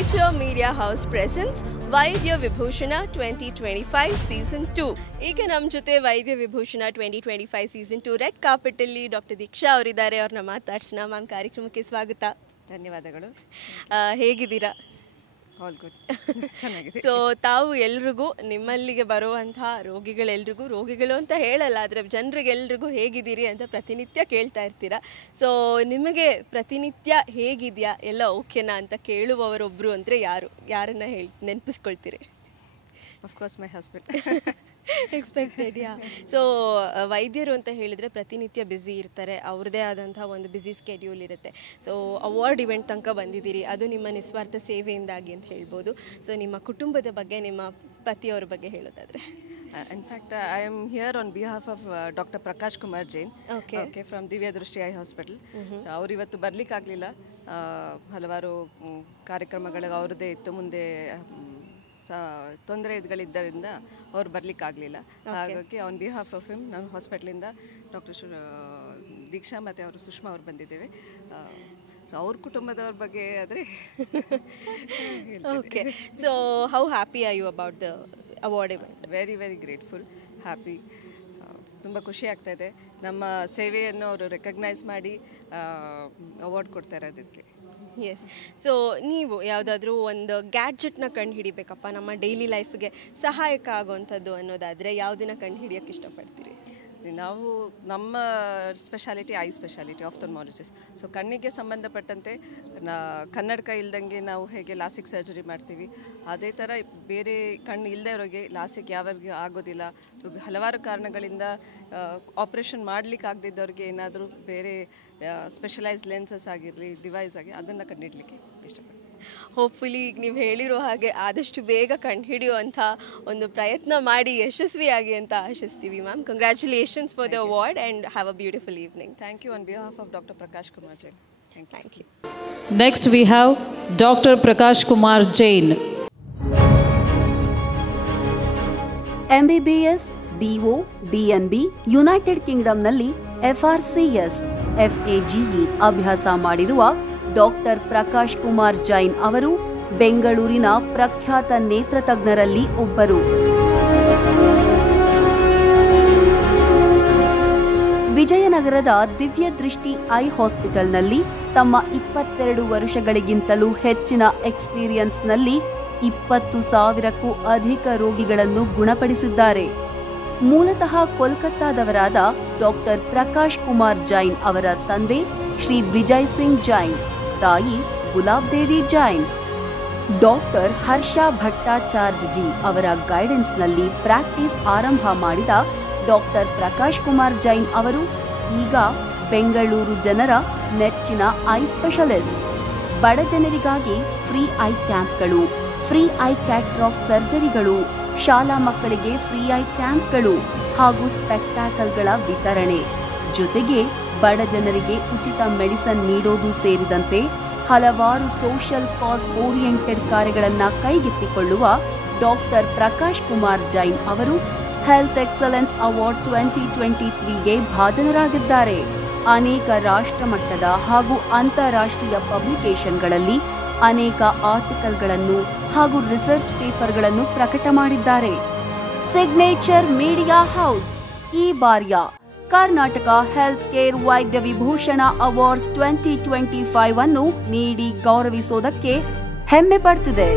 Signature Media House presents Vaidya Vibhushana 2025 Season 2. ಈಗ ನಮ್ಮ ಜೊತೆ ವೈದ್ಯ ವಿಭೂಷಣ 2025 Season 2 ರೆಡ್ ಕಾರ್ಪೆಟ್ ಅಲ್ಲಿ ಡಾಕ್ಟರ್ ದೀಕ್ಷಾ ಅವರಿದ್ದಾರೆ. ಅವ್ರನ್ನ ಮಾತಾಡ್ಸೋಣ. ಮ್ಯಾಮ್, ಕಾರ್ಯಕ್ರಮಕ್ಕೆ ಸ್ವಾಗತ. ಧನ್ಯವಾದಗಳು. ಹೇಗಿದ್ದೀರಾ? All good. ಚೆನ್ನಾಗಿದೆ. ಸೊ ತಾವು ಎಲ್ರಿಗೂ ನಿಮ್ಮಲ್ಲಿಗೆ ಬರುವಂತಹ ರೋಗಿಗಳು ಅಂತ ಹೇಳಲ್ಲ, ಆದರೆ ಜನರಿಗೆಲ್ರಿಗೂ ಹೇಗಿದ್ದೀರಿ ಅಂತ ಪ್ರತಿನಿತ್ಯ ಕೇಳ್ತಾ ಇರ್ತೀರಾ. ಸೊ ನಿಮಗೆ ಪ್ರತಿನಿತ್ಯ ಹೇಗಿದೆಯಾ, ಎಲ್ಲ ಓಕೆನಾ ಅಂತ ಕೇಳುವವರೊಬ್ಬರು ಅಂದರೆ ಯಾರನ್ನ ನೆನಪಿಸ್ಕೊಳ್ತೀರಿ? Of course my husband. Expected. So ವೈದ್ಯರು ಅಂತ ಹೇಳಿದರೆ ಪ್ರತಿನಿತ್ಯ ಬ್ಯುಸಿ ಇರ್ತಾರೆ, ಅವ್ರದ್ದೇ ಆದಂಥ ಒಂದು ಬ್ಯುಸಿ ಸ್ಕೆಡ್ಯೂಲ್ ಇರುತ್ತೆ. ಸೊ ಅವಾರ್ಡ್ ಇವೆಂಟ್ ತನಕ ಬಂದಿದ್ದೀರಿ, ಅದು ನಿಮ್ಮ ನಿಸ್ವಾರ್ಥ ಸೇವೆಯಿಂದಾಗಿ ಅಂತ ಹೇಳ್ಬೋದು. ಸೊ ನಿಮ್ಮ ಕುಟುಂಬದ ಬಗ್ಗೆ, ನಿಮ್ಮ ಪತಿಯವರ ಬಗ್ಗೆ ಹೇಳೋದಾದರೆ? In fact I am here on behalf of doctor Prakash Kumar Jain, okay, from ದಿವ್ಯ ದೃಷ್ಟಿ ಐ ಹಾಸ್ಪಿಟಲ್. ಅವ್ರು ಇವತ್ತು ಬರಲಿಕ್ಕಾಗಲಿಲ್ಲ, ಹಲವಾರು ಕಾರ್ಯಕ್ರಮಗಳಿಗೆ ಅವ್ರದ್ದೇ ಇತ್ತು, ಮುಂದೆ ತೊಂದರೆಗಳಿದ್ದರಿಂದ ಅವ್ರು ಬರಲಿಕ್ಕಾಗಲಿಲ್ಲ. ಹಾಗಾಗಿ ಆನ್ ಬಿಹಾಫ್ ಆಫ್ ಹಿಮ್ ನಮ್ಮ ಹಾಸ್ಪಿಟ್ಲಿಂದ ಡಾಕ್ಟರ್ ದೀಕ್ಷಾ ಮತ್ತು ಅವರು ಸುಷ್ಮಾ ಅವ್ರು ಬಂದಿದ್ದೇವೆ. ಸೊ ಅವ್ರ ಕುಟುಂಬದವ್ರ ಬಗ್ಗೆ ಆದರೆ okay. So how happy are you about the award event? Very very grateful, happy. ತುಂಬ ಖುಷಿ ಆಗ್ತಾಯಿದೆ. ನಮ್ಮ ಸೇವೆಯನ್ನು ಅವರು ರೆಕಗ್ನೈಸ್ ಮಾಡಿ ಅವಾರ್ಡ್ ಕೊಡ್ತಾ ಇರೋದಕ್ಕೆ. ಎಸ್. ಸೊ ನೀವು ಯಾವುದಾದ್ರೂ ಒಂದು ಗ್ಯಾಡ್ಜೆಟ್ನ ಕಂಡು ಹಿಡಿಬೇಕಪ್ಪ, ನಮ್ಮ ಡೈಲಿ ಲೈಫ್ಗೆ ಸಹಾಯಕ ಆಗುವಂಥದ್ದು ಅನ್ನೋದಾದರೆ ಯಾವುದನ್ನ ಕಂಡು ಹಿಡಿಯೋಕ್ಕೆ ಇಷ್ಟಪಡ್ತೀರಿ? ನಾವು ನಮ್ಮ ಸ್ಪೆಷಾಲಿಟಿ ಐ ಸ್ಪೆಷಾಲಿಟಿ, ಆಫ್ಥಲ್ಮಾಲಜಿಸ್ಟ್. ಸೊ ಕಣ್ಣಿಗೆ ಸಂಬಂಧಪಟ್ಟಂತೆ ಕನ್ನಡಕ ಇಲ್ದಂಗೆ ನಾವು ಹೇಗೆ ಲಾಸಿಕ್ ಸರ್ಜರಿ ಮಾಡ್ತೀವಿ, ಅದೇ ಥರ ಬೇರೆ ಕಣ್ಣು ಇಲ್ಲದೆ ಇರೋರಿಗೆ ಲಾಸಿಕ್ ಯಾವಾಗ ಆಗೋದಿಲ್ಲ. ಹಲವಾರು ಕಾರಣಗಳಿಂದ ಆಪ್ರೇಷನ್ ಮಾಡಲಿಕ್ಕೆ ಆಗದಿದ್ದವ್ರಿಗೆ ಏನಾದರೂ ಬೇರೆ ಸ್ಪೆಷಲೈಸ್ ಲೆನ್ಸಸ್ ಆಗಿರಲಿ, ಡಿವೈಸ್ ಆಗಿ ಅದನ್ನು ಕಂಡುಹಿಡಲಿಕ್ಕೆ ಇಷ್ಟಪಡ್ತೀನಿ. ಹೋಪ್ಫುಲಿ ಈಗ ನೀವು ಹೇಳಿರೋ ಹಾಗೆ ಆದಷ್ಟು ಬೇಗ ಕಂಡುಹಿಡಿಯುವಂಥ ಒಂದು ಪ್ರಯತ್ನ ಮಾಡಿ ಯಶಸ್ವಿಯಾಗಿ ಅಂತ ಆಶಿಸ್ತೀವಿ. Ma'am, congratulations for the award and have a beautiful evening. Thank you on behalf of doctor Prakash Kumar Jain. Thank you. Next we have Dr. Prakash Kumar Jain. MBBS, DO, DNB, United ಕಿಂಗ್ಡಮ್ನಲ್ಲಿ FRCS, FAGE ಅಭ್ಯಾಸ ಮಾಡಿರುವ doctor Prakash Kumar Jain ಅವರು ಬೆಂಗಳೂರಿನ ಪ್ರಖ್ಯಾತ ನೇತ್ರ ತಜ್ಞರಲ್ಲಿ ಒಬ್ಬರು. ವಿಜಯನಗರದ ದಿವ್ಯ ದೃಷ್ಟಿ ಐ ಹಾಸ್ಪಿಟಲ್ನಲ್ಲಿ ತಮ್ಮ 22 ವರ್ಷಗಳಿಗಿಂತಲೂ ಹೆಚ್ಚಿನ ಎಕ್ಸ್ಪೀರಿಯನ್ಸ್ನಲ್ಲಿ 20,000ಕ್ಕೂ ಅಧಿಕ ರೋಗಿಗಳನ್ನು ಗುಣಪಡಿಸಿದ್ದಾರೆ. ಮೂಲತಃ ಕೋಲ್ಕತ್ತಾದವರಾದ ಡಾಕ್ಟರ್ ಪ್ರಕಾಶ್ ಕುಮಾರ್ ಜೈನ್ ಅವರ ತಂದೆ ಶ್ರೀ ವಿಜಯ್ ಸಿಂಗ್ ಜೈನ್, ತಾಯಿ ಗುಲಾಬ್ ದೇವಿ ಜೈನ್. ಡಾಕ್ಟರ್ ಹರ್ಷ ಭಟ್ಟಾಚಾರ್ಯ ಜಿ ಅವರ ಗೈಡೆನ್ಸ್ನಲ್ಲಿ ಪ್ರಾಕ್ಟೀಸ್ ಆರಂಭ ಮಾಡಿದ ಡಾಕ್ಟರ್ ಪ್ರಕಾಶ್ ಕುಮಾರ್ ಜೈನ್ ಅವರು ಈಗ ಬೆಂಗಳೂರು ಜನರ ನೆಚ್ಚಿನ ಐ ಸ್ಪೆಷಲಿಸ್ಟ್. ಬಡ ಜನರಿಗಾಗಿ ಫ್ರೀ ಐ ಕ್ಯಾಂಪ್ಗಳು, ಫ್ರೀ ಐ ಕ್ಯಾಟ್ರಾಕ್ ಸರ್ಜರಿಗಳು, ಶಾಲಾ ಮಕ್ಕಳಿಗೆ ಫ್ರೀ ಐ ಕ್ಯಾಂಪ್ಗಳು ಹಾಗೂ ಸ್ಪೆಕ್ಟಾಕಲ್ಗಳ ವಿತರಣೆ, ಜೊತೆಗೆ ಬಡ ಜನರಿಗೆ ಉಚಿತ ಮೆಡಿಸನ್ ನೀಡೋದು ಸೇರಿದಂತೆ ಹಲವಾರು ಸೋಷಿಯಲ್ ಕಾಸ್ ಓರಿಯೆಂಟೆಡ್ ಕಾರ್ಯಗಳನ್ನು ಕೈಗೆತ್ತಿಕೊಳ್ಳುವ ಡಾಕ್ಟರ್ ಪ್ರಕಾಶ್ ಕುಮಾರ್ ಜೈನ್ ಅವರು ಹೆಲ್ತ್ ಎಕ್ಸಲೆನ್ಸ್ ಅವಾರ್ಡ್ 2023ಗೆ ಭಾಜನರಾಗಿದ್ದಾರೆ. ಅನೇಕ ರಾಷ್ಟ್ರಮಟ್ಟದ ಹಾಗೂ ಅಂತಾರಾಷ್ಟ್ರೀಯ ಪಬ್ಲಿಕೇಶನ್ಗಳಲ್ಲಿ ಅನೇಕ ಆರ್ಟಿಕಲ್ಗಳನ್ನು ಹಾಗೂ ರಿಸರ್ಚ್ ಪೇಪರ್ಗಳನ್ನು ಪ್ರಕಟ ಮಾಡಿದ್ದಾರೆ. ಸಿಗ್ನೇಚರ್ ಮೀಡಿಯಾ ಹೌಸ್ ಈ ಬಾರಿಯ ಕರ್ನಾಟಕ ಹೆಲ್ತ್ ಕೇರ್ ವೈದ್ಯ ವಿಭೂಷಣ ಅವಾರ್ಡ್ಸ್ 2025 ಅನ್ನು ನೀಡಿ ಗೌರವಿಸೋದಕ್ಕೆ ಹೆಮ್ಮೆ ಪಡ್ತಿದೆ.